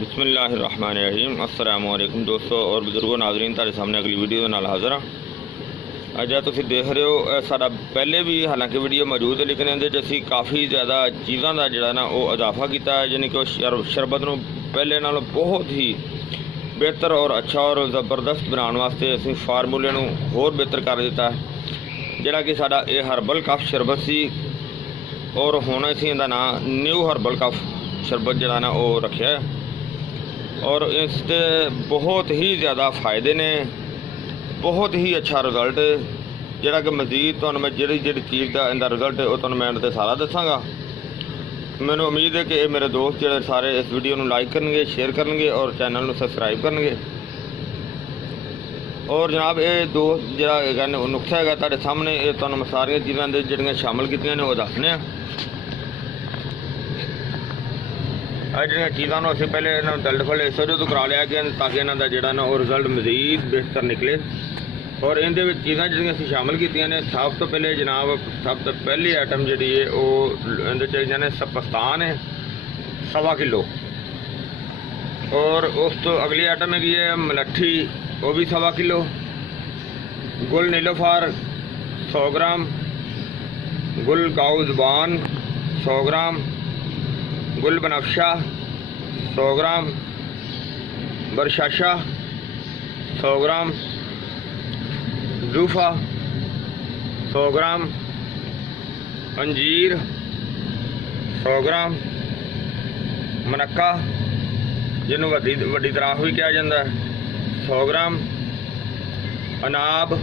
बिस्मिल्लाहिर्रहमानिर्रहीम। अस्सलाम वालेकुम दोस्तों और बुजुर्गों, नाज़रीन, तुहाडे सामने अगली वीडियो नाल हाज़र हाँ। अज तुसीं देख रहे हो साडा पहले भी हालांकि वीडियो मौजूद है, लेकिन इहदे च असीं काफ़ी ज़्यादा चीज़ों का जिहड़ा ना वो इजाफा किया है, यानी कि शरबत नूं पहले नालों बहुत ही बेहतर और अच्छा और ज़बरदस्त बनाने वास्ते असीं फार्मूले नूं होर बेहतर कर दिता है, जिहड़ा कि साडा ये हर्बल कफ शरबत सी। और हुण असीं इहदा नाम न्यू हर्बल कफ शरबत जिहड़ा ना वो रखिया है। और इसके बहुत ही ज़्यादा फ़ायदे ने, बहुत ही अच्छा रिजल्ट है, जिहड़ा कि मज़ीद तुहानूं मैं जिहड़ी चीज़ का इहदा रिजल्ट है वो तुहानूं मैं इहदे ते सारा दसांगा। मैनूं उम्मीद है कि ये मेरे दोस्त जिहड़े सारे इस वीडियो नूं लाइक करनगे, शेयर करनगे और चैनल नूं सबसक्राइब करनगे। और जनाब ये दोस्त जिहड़ा नुक्सा है तुहाडे सामने, ये तुहानूं मैं सारियां चीज़ां दे जिहड़ियां शामिल कीतियां ने वो दसने जिहड़ियां चीज़ों असीं पहले इन्हां दल्ड फल इस वजह तो करा लिया कि ताकि इन्हां दा जिहड़ा ना वो रिजल्ट मज़ीद बेहतर निकले। और इहदे विच चीज़ां जिहड़ियां असीं शामिल कीतियां ने, सब तो पहले जनाब सब तो पहली आइटम जिहड़ी है वो इहदे च जाने सपस्तान है 1.25 किलो। और उस तो अगली आइटम हैगी है मलट्ठी, वो भी 1.25 किलो। गुल नीलोफार 100 ग्राम, गुल गाऊ ज़ुबान 100 ग्राम, गुल बनफशा 100 ग्राम, बरशाशा 100 ग्राम, जूफा 100 ग्राम, अंजीर 100 ग्राम, मनक्का जिन्हों वड्डी दराख भी कहा जाता है 100 ग्राम, अनाब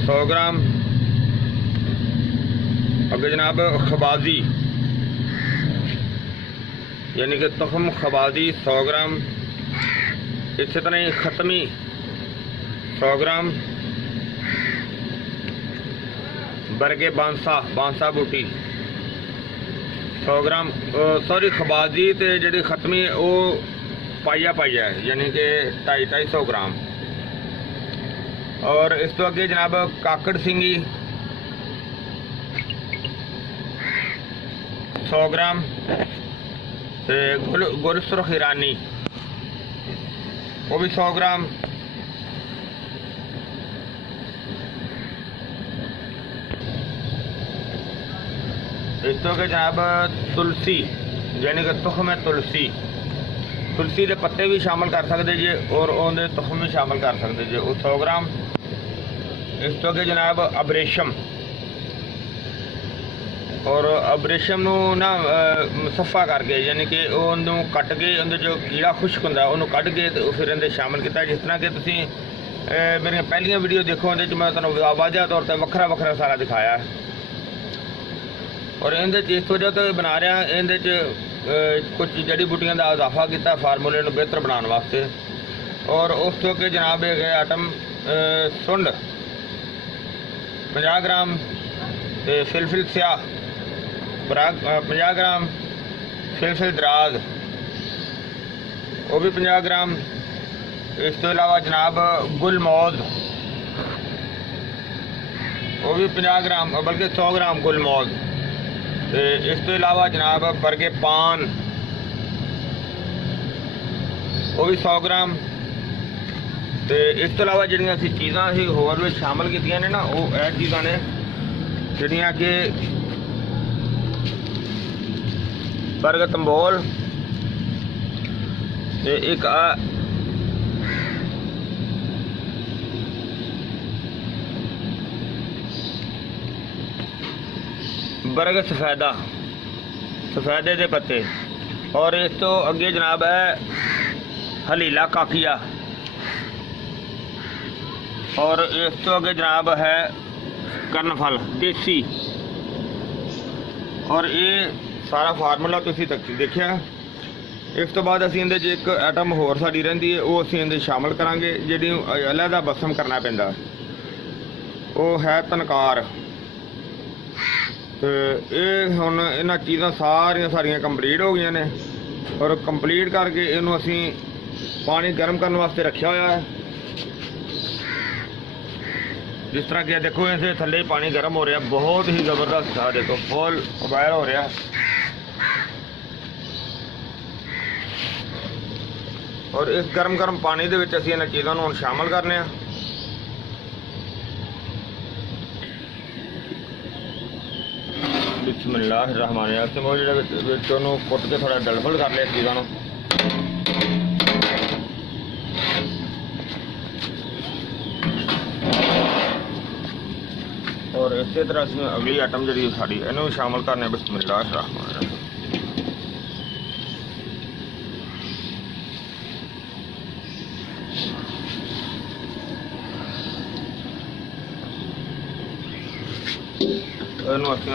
100 ग्राम, अगे जनाब खबाजी यानी कि तुखम खबाजी 100 ग्राम, इस तरह ही ख़त्मी 100 ग्राम, बरगे बांसा बूटी 100 ग्राम, सॉरी खबाजी तो जी ख़त्मी वो पाइया है, यानी कि 250 ग्राम। और इस तो अगे जनाब काकड़ सिंगी 100 ग्राम, गुल सुरख ईरानी वो भी 100 ग्राम, इस तो के जनाब तुलसी यानी कि तुखम है तुलसी के पत्ते भी शामिल कर सकते जे और उनके तुखम भी शामिल कर सकते जे, वो 100 ग्राम। इस तो के जनाब अबरेशम, और अबरेशम नूं ना सफ़ा करके यानी कि उन्होंने कट के उनके जो कीड़ा खुश्क होंदा उन्होंने कट के तो फिर इहदे शामिल किया। जिस तरह कि तुसीं मेरियां पहलियां वीडियो देखो, उहदे च मैं तुहानूं वाज़ह तौर पर वखरा सारा दिखाया है। और इहदे च इस वजह तो बना रहा, इहदे च कुछ जड़ी बूटियां का इजाफा किया फार्मूले नूं बेहतर बनाने वास्ते। और उस तो कि जनाब है आइटम सुंड 50 ग्राम, फिलफिल स्याह 50 ग्राम, फिलफिल दराज वो भी 50 ग्राम। इस तो अलावा जनाब गुल मौज वो भी 50 ग्राम, बल्कि 100 ग्राम गुल मौज। इस तो अलावा जनाब बरगे पान वो भी 100 ग्राम। तो इस तो अलावा जिहड़ियां असीं चीज़ां असीं होर भी शामिल कीतियां ने ना, वो यह चीज़ां ने जिहड़ियां कि बरगद तंबोल, एक बरगद सफेदे के पत्ते। और इस तो अगे जनाब है हलीला काकिया, और इस तो अगे जनाब है कर्नफल देसी। और ये सारा फार्मूला तुसीं देखिया। इस तो बाद असीं इहदे च एक आइटम होर साडी रहिंदी है, वो असीं इहदे शामिल करांगे, जिहड़ी अलहदा बसम करना पैंदा, वो है तनकार। तो ये हुण इन्हां चीज़ां सारियां कंप्लीट हो गई ने। और कंप्लीट करके इनू असीं पानी गर्म करने वास्ते रखा हुआ है। जिस तरह कि देखो इसे थले पानी गर्म हो रहा, बहुत ही ज़बरदस्त है। देखो फुल बॉयल हो रहा। और इस गर्म गर्म पानी दे विच असीं इन्हां चीज़ां नूं हुण शामिल करने आ। बिस्मिल्लाहिर्रहमानिर्रहीम। वो जिहड़े विच ओनूं कुट के थोड़ा डलफुल कर लिया चीज़ां नूं। और इस तरह असीं अगली आइटम जिहड़ी साडी इहनूं भी शामिल करने। बिस्मिल्लाहिर्रहमानिर्रहीम।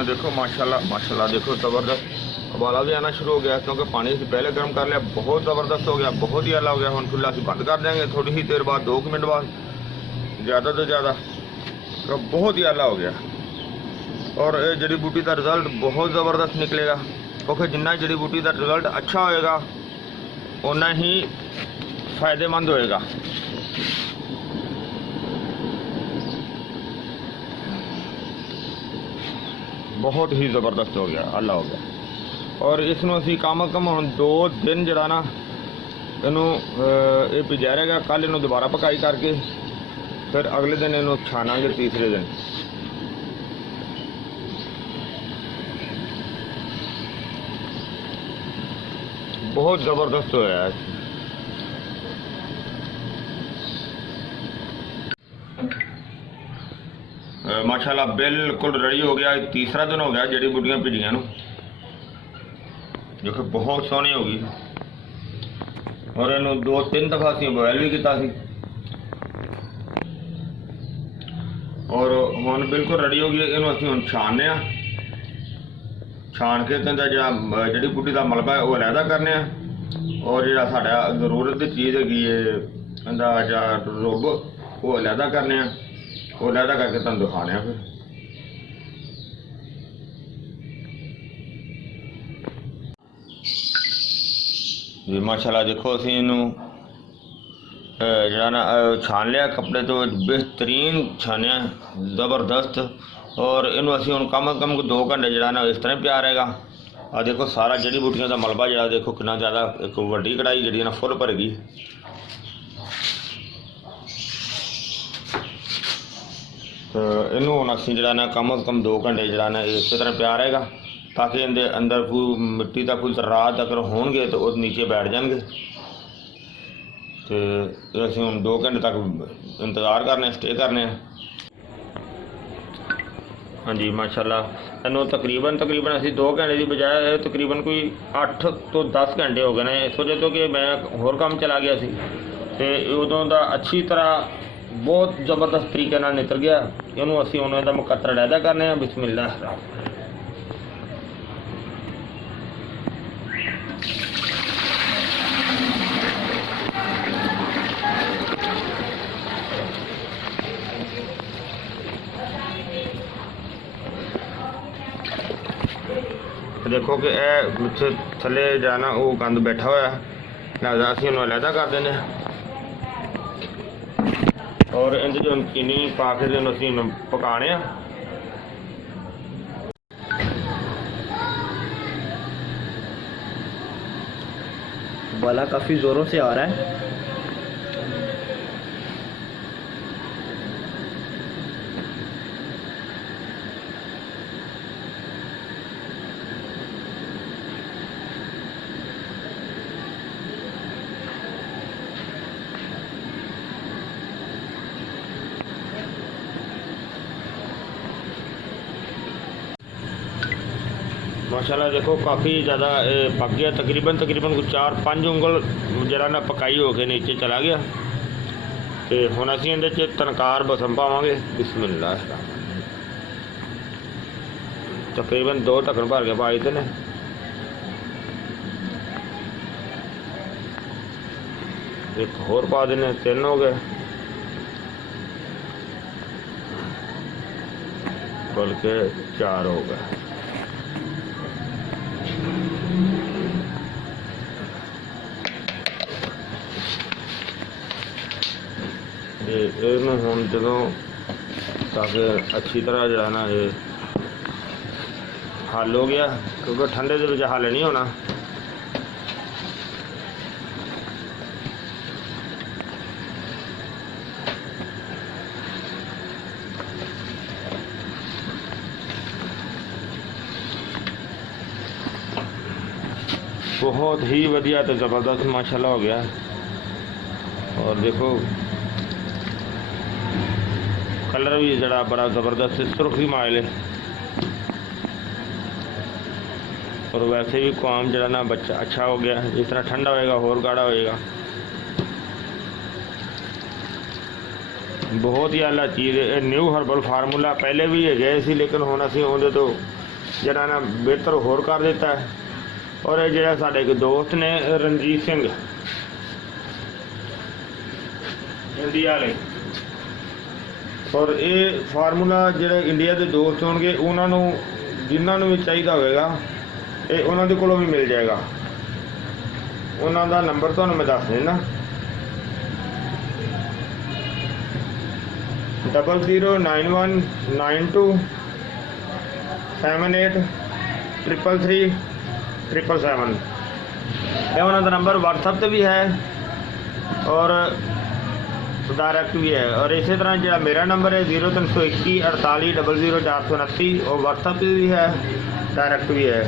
देखो माशाल्लाह माशाल्लाह, देखो ज़बरदस्त उबाला भी आना शुरू हो गया, क्योंकि पानी से पहले गर्म कर लिया, बहुत ज़बरदस्त हो गया, बहुत ही आला हो गया। हम खुला बंद कर देंगे थोड़ी ही देर बाद, 2 मिनट बाद ज़्यादा तो ज़्यादा, तो बहुत ही आला हो गया। और ये जड़ी बूटी का रिजल्ट बहुत ज़बरदस्त निकलेगा, क्योंकि जिन्ना जड़ी बूटी का रिजल्ट अच्छा होएगा उन्ना ही फ़ायदेमंद होएगा। बहुत ही ज़बरदस्त हो गया, आला हो गया। और इसनूं असीं कम अज कम हुण 2 दिन जिहड़ा ना इनूं ये भिजाया रहेगा। कल इनूं दोबारा पकाई करके फिर अगले दिन इनूं छानांगे, तीसरे दिन। बहुत ज़बरदस्त होया है। माशाल्लाह बिल्कुल रेडी हो गया। तीसरा दिन हो गया जड़ी बूटियां भिजियां नूं, जो कि बहुत सोहनी हो गई। और इनू 2-3 दफ़ा असीं बॉयल भी किया सी, और हुण बिल्कुल रेडी हो गई। इनू असीं हुण छानने आ, छान के इहदा जिहड़ा जड़ी बूटी का मलबा है वो अलहदा करने आ। और जिहड़ा साडा जरूरत की चीज़ हैगी इहदा जिहड़ा रुब वो अलहदा करने आ, वो अलहदा करके तुहानूं दिखाने आ। फिर जी माशाल्लाह देखो असीं इनू जिहड़ा ना छान लिया, कपड़े तो बेहतरीन छानिया, ज़बरदस्त। और इनू असीं हुण कम अज कम 2 घंटे जिहड़ा ना इस तरह पिया रहेगा। आ देखो सारा जड़ी बूटियां का मलबा जिहड़ा देखो कितना ज़्यादा, एक वड्डी कढ़ाई जिहड़ी ना फुल भर गई। तो इनू हुण असीं जिहड़ा ना कम अज कम 2 घंटे जिहड़ा ना इस तरह पिया रहेगा, ताकि इहदे अंदर कोई मिट्टी का कोई ज़र्रात अगर होणगे तो वो नीचे बैठ जाएंगे। तो असीं हुण 2 घंटे तक इंतज़ार करने, स्टे करने। हाँ जी माशाल्लाह इनू तकरीबन असीं 2 घंटे की बजाय तकरीबन कोई 8 तो 10 घंटे हो गए ने। इस वजह तो कि मैं होर काम चला गया सी, ते उदों दा अच्छी तरह बहुत ज़बरदस्त तरीके नाल नितर गया। इनू असीं हुण इहदा मुकत्तर अलहदा करने आ। बिस्मिल्लाह। देखो कि यह थले जाना वो गंद बैठा हुआ है, लिहाजा असीं उन्हें अलहदा कर देने। और इहदे जो चीनी पा के असीं पकाने आ। उबाला काफ़ी ज़ोरों से आ रहा है। माशाल्लाह देखो काफ़ी ज़्यादा पक गया, तकरीबन कोई 4-5 उंगल जरा ना पकाई हो के नीचे चला गया। तो हुण असीं इहदे च तनकार बसम पावांगे। बिस्मिल्लाह। तकरीबन 2 ढक्कन भर के पाई देने। एक होर पा देने, 3 हो गए, बल्कि 4 हो गए। हुण जदों ताकि अच्छी तरह जो ना ये हल हो गया, क्योंकि ठंडे दे विच हल नहीं होना। बहुत ही वधिया तो ज़बरदस्त माशाल्लाह हो गया। और देखो कलर भी जरा बड़ा ज़बरदस्त सुर्खी माइल है। और वैसे भी काम जरा ना बच्चा अच्छा हो गया, जिस तरह ठंडा होएगा होर गाढ़ा होएगा। बहुत ही आला चीज़ है। न्यू हर्बल फार्मूला पहले भी है गए सी, लेकिन हुण असीं उहदे तो जरा ना बेहतर होर कर दिता है। और ये जरा साडे एक दोस्त ने रणजीत सिंह इंडिया वाले, और ये फार्मूला जो इंडिया के दोस्त होंगे उन्होंने जिन्होंने भी चाहिए होगा ये उन्होंने कोलों भी मिल जाएगा। उन्होंने नंबर तो मैं दस देना 009192783337 ये उन्होंने नंबर व्हाट्सएप पे भी है और डायरैक्ट भी है। और इसी तरह जो मेरा नंबर है 0321 48 00 429 और व्हाट्सएप पे भी है, डायरैक्ट भी है।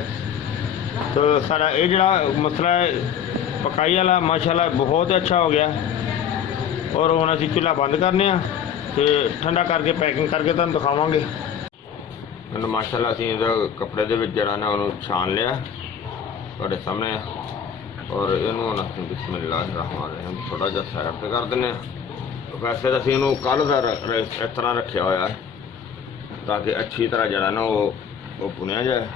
तो सारा ये जड़ा मसला है पकाई वाला माशाल्लाह बहुत अच्छा हो गया। और हुण असीं चूल्हा बंद करने तो ठंडा करके पैकिंग करके तुहानूं दिखावांगे। मैंने माशाल्लाह असीं कपड़े दे विच जड़ा ना उहनूं छान लिया तुहाडे सामने। और इहनूं हुण असीं बिस्मिल्लाहिर्रहमानिर्रहीम थोड़ा जिहा साइड ते कर दिंदे हां। वैसे तो असीं इहनूं कल दा इस तरह रखिया होया है ताकि अच्छी तरह जड़ा ना वो भुनिया जाए।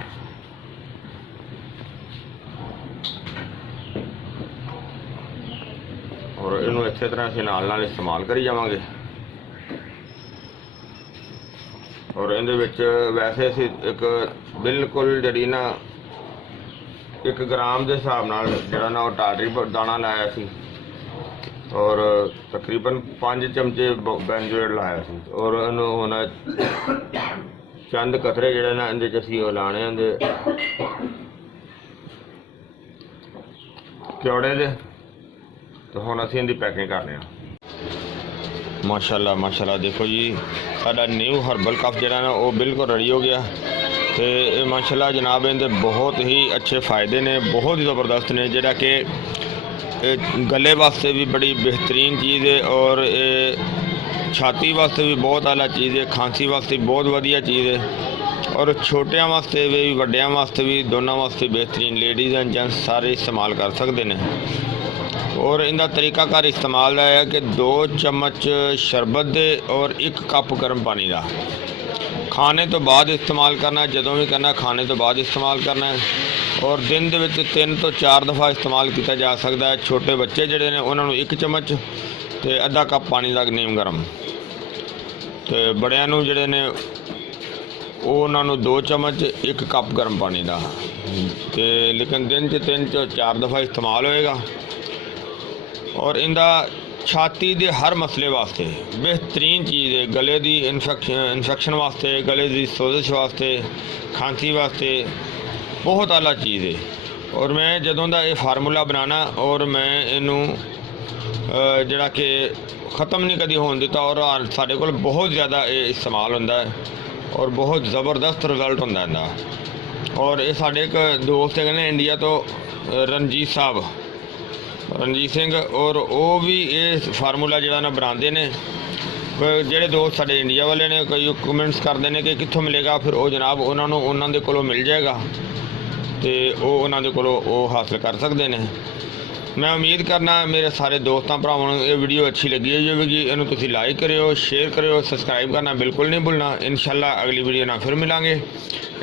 और इनू इस तरह असीं नाल इस्तेमाल करी जावांगे। और इहदे विच वैसे असीं एक बिल्कुल जड़ी ना 1 ग्राम के हिसाब नाल जड़ा ना टाटरी दाना लाया सी और तकरीबन 5 चमचे बेंजोएट लाया सी। और इनू हुण चंद कतरे जड़े ना इहदे च असीं लाने इहदे क्योड़े दे। तो हुण असीं इहदी पैकिंग करने। माशाल्लाह माशाल्लाह देखो जी साडा न्यू हर्बल कप जिहड़ा ना वो बिल्कुल रेडी हो गया। तो ये माशाल्लाह जनाब इहदे बहुत ही अच्छे फ़ायदे ने, बहुत ही ज़बरदस्त ने, जिहड़ा कि गले वास्ते भी बड़ी बेहतरीन चीज़ है और ये छाती वास्ते भी बहुत आला चीज़ है, खांसी वास्ते भी बहुत वधिया चीज़ है। और छोटियां वास्ते भी वड्डियां वास्ते भी दोनों वास्ते बेहतरीन, लेडीज़ एंड जेंट्स सारे इस्तेमाल कर सकते हैं। और इनका तरीकाकार इस्तेमाल है कि 2 चम्मच शरबत दे और 1 कप गर्म पानी का खाने तो बाद इस्तेमाल करना, जदों भी करना खाने तो बाद इस्तेमाल करना है। और दिन दे विच 3 तो 4 दफ़ा इस्तेमाल किया जा सकता है। छोटे बच्चे जिहड़े ने उन्होंने 1 चम्मच तो आधा कप पानी का नीम गर्म, तो बड़ियां नूं जिहड़े ने उन्होंने 2 चम्मच 1 कप गर्म पानी का। तो लेकिन दिन 3 तो 4 दफ़ा इस्तेमाल होएगा। और इनका छाती के हर मसले वास्ते बेहतरीन चीज़ है। गले की इन्फेक्शन वास्ते, गले की सोजिश वास्ते, खांसी वास्ते बहुत आला चीज़ है। और मैं जदों का ये फार्मूला बनाना और मैं इनू जड़ा कि ख़त्म नहीं कभी होने दिता। और साढ़े कोल बहुत ज़्यादा ये इस्तेमाल होता है और बहुत ज़बरदस्त रिजल्ट होता है इनका। और ये साढ़े एक दोस्त है इंडिया तो रणजीत साहब रणजीत सिंह, और वो भी ये फार्मूला जो ना बनाते हैं। जोड़े दोस्त साढ़े इंडिया वाले ने कई कमेंट्स करते हैं कि कित्थों मिलेगा, फिर वो जनाब उन्होंने कोलों मिल जाएगा तो वो उन्होंने कोलों वो हासिल कर सकते हैं। मैं उम्मीद करना मेरे सारे दोस्तों भरावां नूं ये वीडियो अच्छी लगी होगी। इन्हूं तुसीं लाइक करियो, शेयर करियो, सबसक्राइब करना बिल्कुल नहीं भूलना। इंशाअल्लाह अगली वीडियो ना फिर मिलांगे।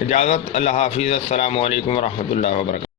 इजाज़त, अल्लाह हाफिज़, अस्सलामु अलैकुम वरहमतुल्लाहि वबरकातुहू।